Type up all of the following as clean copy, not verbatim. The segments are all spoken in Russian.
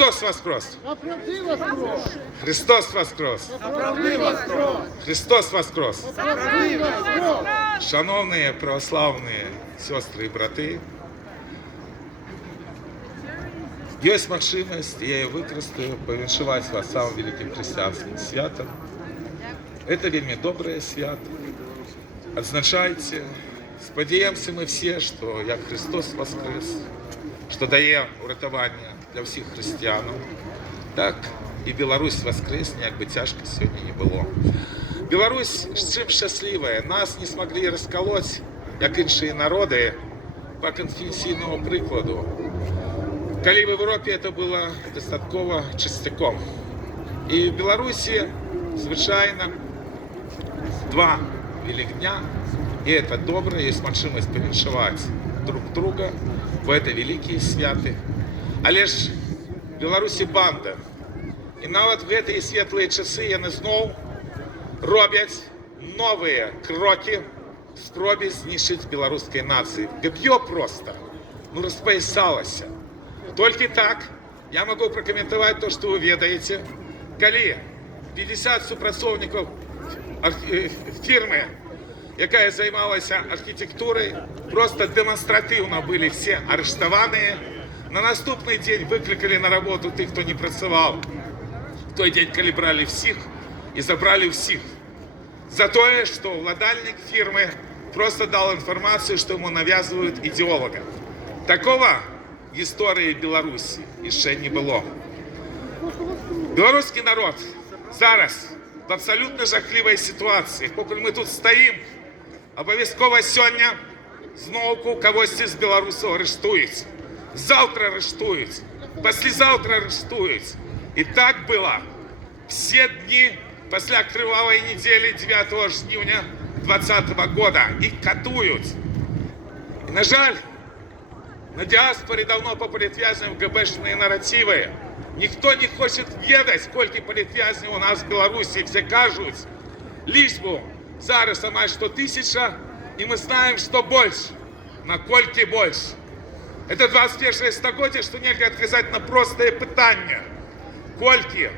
Христос воскрес! Христос воскрес! Христос воскрес! Шановні православні сестри і брати, є можливість, я її використаю, повіншувати вас самим великим християнським святом. Це вельми добре свято. Відзначайте. Сподіваємося ми всі, що як Христос воскрес, що дає урятування для всіх християн, так і Білорусь воскресне, як би тяжко сьогодні не було. Білорусь з чим щаслива, нас не змогли розколоти, як інші народи, по конфесійному прикладу. Коли в Європі це було достатково частяком. І в Білорусі, звичайно, два великдня, и это добре, есть можливість повіншувати друг друга в это великі святи. Але ж в Білорусі банда. І навіть в ці світлі часи вони знову роблять нові кроки в спробі знищити білоруської нації. Габ'є просто, розпоясалося. Тільки так я можу прокоментувати те, що ви ведаєте, коли 50 співпрацівників фірми, яка займалася архітектурою, просто демонстративно були всі арештовані. На наступний день викликали на роботу тих, хто не працював. В той день, коли брали всіх і забрали всіх. За те, що владельник фірми просто дав інформацію, що йому нав'язують ідеолога. Такого в історії Білорусі ще не було. Білоруський народ зараз в абсолютно жахливій ситуації. Поки ми тут стоїмо, обов'язково сьогодні знову когось з білорусів арештують. Завтра арештують, післязавтра арештують. І так було всі дні після кривавої неділі 9 жовтня 2020 року. Їх катують. І, на жаль, на діаспорі давно по політв'язням ГБшні наративи. Ніхто не хоче ведати, скільки політв'язнів у нас в Білорусі. Всі кажуть, лиш би зараз сама 100 тисяч, і ми знаємо, що більше. На кольки більше. Это 21 століття, що нельзя відказати на просте питання. Кольки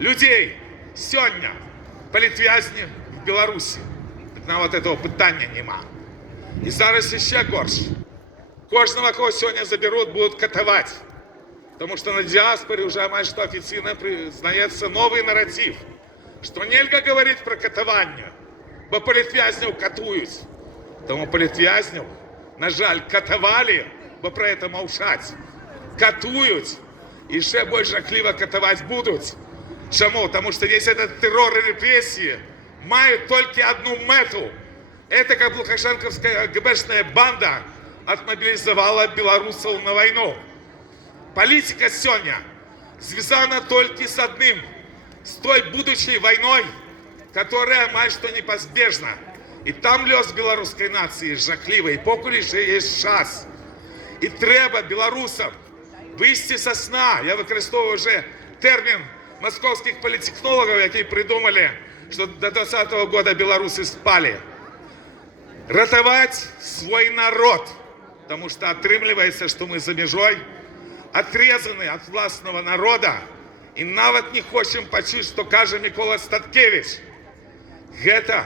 людей сьогодні політв'язні в Білорусі? На вот этого питання нема. І зараз ще горше. Кожного, кого сьогодні заберуть, будуть катувати. Тому що на діаспорі вже майже офіційно признається новий наратив, що нельзя говорити про катування, бо політв'язнів катують. Тому політв'язнів, на жаль, катували, бо про це мовчать. Катують і ще більш жахливо катувати будуть. Чому? Тому що весь этот террор і репресії мають тільки одну мету. Это как лукашенковская ГБшная банда отмобилизовала белорусов на войну. Политика сегодня связана только с одним, с той будущей войной, которая майже что неизбежна. И там лес белорусской нации жахливый, поки лише есть час. І треба білорусам вийти со сна. Я використовую вже термін московських політтехнологів, які придумали, що до 2020 года білоруси спали. Ратовать свой народ, потому что отрымливается, что мы за межой отрезаны от властного народа и нават не хочем почути, что каже Микола Статкевич. Это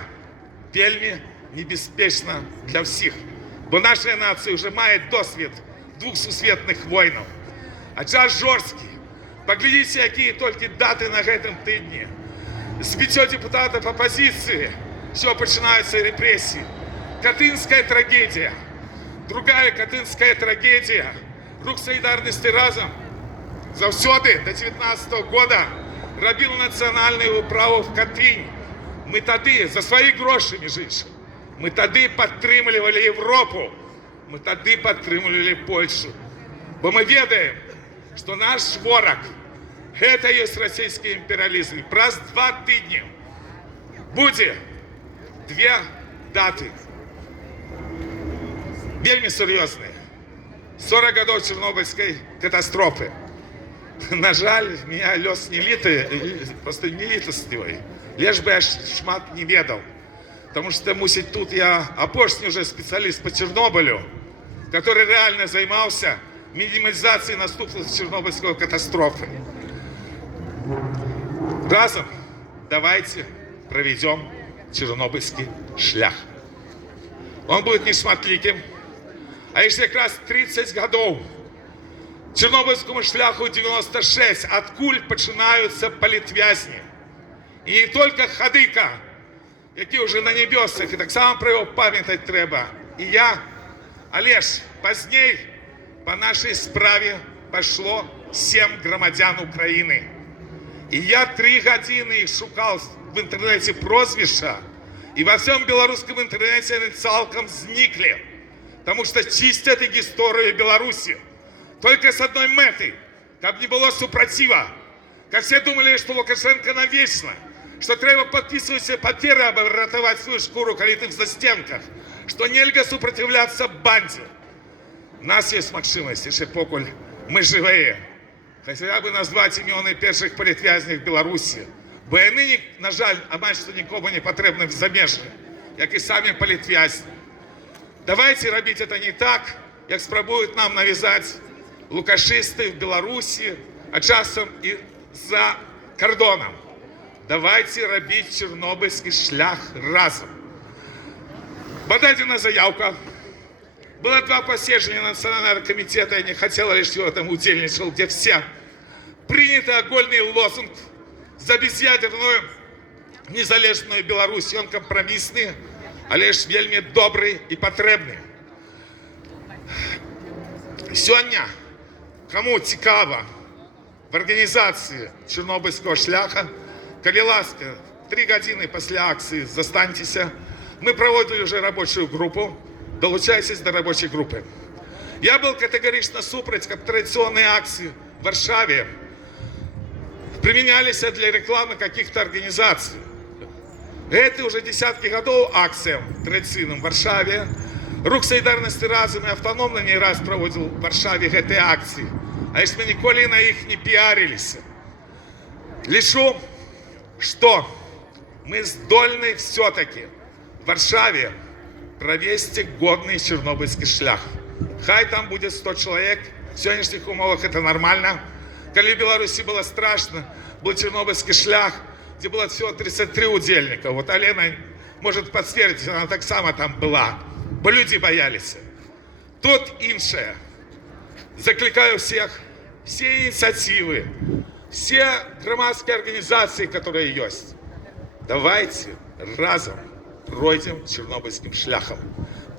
вельми небезпечно для всіх, бо наша нація вже має досвід двох сусвітних воїнів. А час жорсткий. Поглядите, які тільки дати на гэтым тижні. Збиття депутатів опозиції, все, починаються репресії. Катынская трагедия. Другая Катынская трагедия. Рух солидарности разом завсёды до 19 года робил национальную управу в Катынь. Мы тады за свои гроши, между іншим. Мы тады подтримливали Европу. Мы тады подтримливали Польшу. Бо мы ведаем, что наш ворог – это есть российский империализм. Праз 2 тижні буде 2 даты. Вельми серьезные. 40 годов Чернобыльской катастрофы. На жаль, меня лёс не літий, просто не літостивий. Лишь бы я шмат не ведал. Потому что, мусить, тут я опошний уже специалист по Чернобылю, который реально займался минимизации наступства Чернобыльской катастрофы. Разом давайте проведем Чернобыльский шлях. Он будет не шматликим, а если как раз 30 годов Чернобыльскому шляху 96, от куль починаються політв'язні. І не тільки Хадика, які вже на небесах, і так само про його пам'ятати треба. І я, але ж пізніше по нашій справі пішло 7 громадян України. І я 3 години шукав в інтернеті прозвища, і во всьому білоруському інтернеті вони цілком зникли, тому що чистять історію Білорусі. Только с одной метой, как не было супротива. Как все думали, что Лукашенко навечно, что треба подписывать паперы, аби рятувати свою шкуру, коли ти в застенках, что нельзя сопротивляться банде. У нас есть можливість, еще покуль мы живые, хотя бы назвать імені перших політв'язнів Білорусі. Бо і нині, на жаль, що нікому не потрібні в заміжжі, як і самі політв'язні. Давайте робити це не так, як спробують нам нав'язати лукашисты в Беларуси, а часом и за кордоном. Давайте робить Чернобыльский шлях разом. Подадена заявка. Было 2 посещения Национального комитета, я не хотел лишь в этом удельничал, где все приняты огольный лозунг за безъядерную незалежную Беларусь. Он компромиссный, а лишь вельми добрый и потребный. Сегодня кому цікаво в організації Чорнобильського шляху, коли ласка, 3 години після акції застаньтеся. Ми проводили вже робочу групу, долучайтесь до робочої групи. Я був категорично супротив, як традиційні акції в Варшаві применялись для рекламы каких-то организаций. Это уже десятки годов акциям традиційним в Варшаві. Рух солідарності разом і автономно не раз проводил в Варшаві гэты акції. А если мы ніколи на их не пиарились. Лишу, что мы здольны все-таки в Варшаве провести годный Чернобыльский шлях. Хай там будет 100 человек, в сегодняшних умовах это нормально. Коли в Беларуси было страшно, был Чернобыльский шлях, где было всего 33 удельника. Вот Алена может подтвердить, она так само там была. Бо люди боялись. Тут іншее. Закликаю всех, все инициативы, все громадские организации, которые есть. Давайте разом пройдем Чернобыльским шляхом.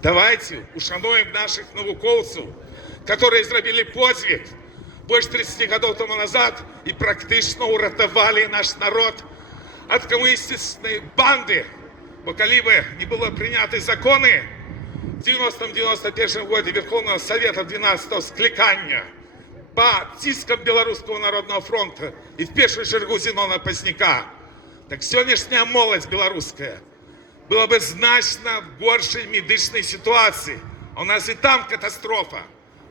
Давайте ушануем наших науковцев, которые зробили подвиг больше 30 годов тому назад и практично уратовали наш народ от коммунистической банды. Бо коли бы не было приняты законы, в 90-91 году Верховного Совета 12-го скликання по тискам Белорусского народного фронта и в первую чергу Зенона Позняка, так сьогоднішня молодь белорусская была бы значно в горшей медичной ситуации. А у нас и там катастрофа.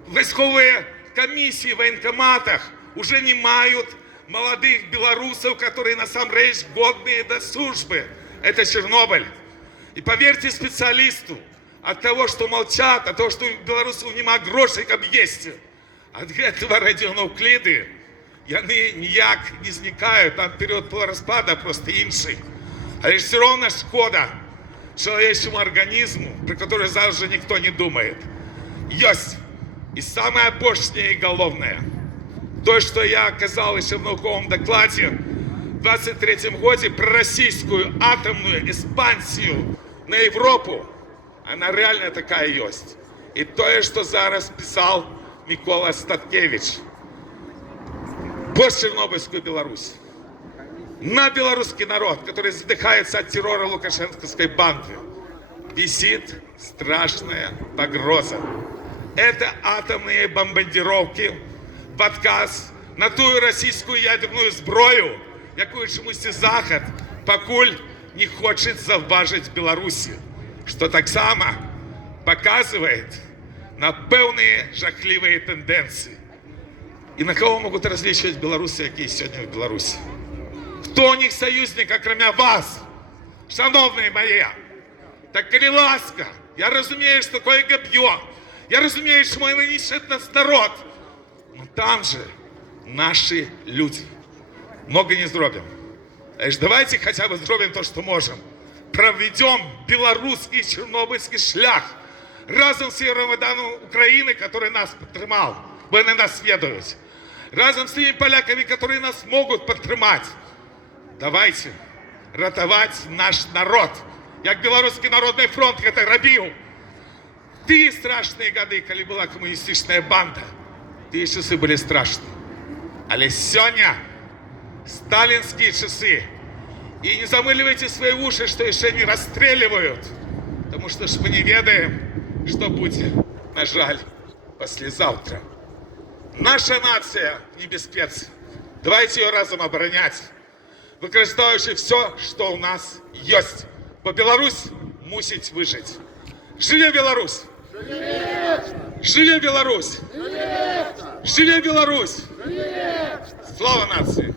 Військовые комиссии в военкоматах уже не имеют молодых белорусов, которые на самом деле годные до службы. Это Чернобыль. И поверьте специалисту, от того, что молчат, от того, что у белорусов нема грошей, как есть, от этого радионуклиды, яны ніяк не зникают, там период полураспада просто інший. А лишь все равно шкода человеческому организму, про который завжди никто не думает. Есть. И самое опошнее и головное, то, что я казал еще в науковом докладе, в 23-м году про российскую атомную экспансию на Европу, она реально такая есть. И то, что зараз писал Микола Статкевич. Постчернобыльскую Беларусь. На белорусский народ, который задыхается от террора лукашенковской банды, висит страшная погроза. Это атомные бомбардировки в отказ на ту российскую ядерную зброю, якую чомусь Захід покуль не хочет завважить Беларуси, что так само показывает на певные жахливые тенденции. И на кого могут различивать белорусы, какие сегодня в Беларуси? Кто у них союзник, окромя вас, шановные мои? Так, коли ласка, я разумею, что такое габье, я разумею, что мой нынешний народ Но там же наши люди. Много не сделаем. Давайте хотя бы сделаем то, что можем. Проведем белорусский чернобыльский шлях разом с Евромайданом Украины, который нас подтримал. Вы на нас ведаете. Разом с теми поляками, которые нас могут подтримать. Давайте ратовать наш народ. Як Белорусский народный фронт это робил. Ты страшные годы, когда была коммунистическая банда. Ты часы были страшные. Але сегодня сталинские часы. И не замыливайте свои уши, что еще не расстреливают. Потому что ж мы не ведаем, что будет, на жаль, послезавтра. Наша нация в небезпеці. Давайте ее разом оборонять, використовуючи все, что у нас есть. Бо Беларусь мусить выжить. Живе Беларусь! Живе Беларусь! Живе Беларусь! Слава нации!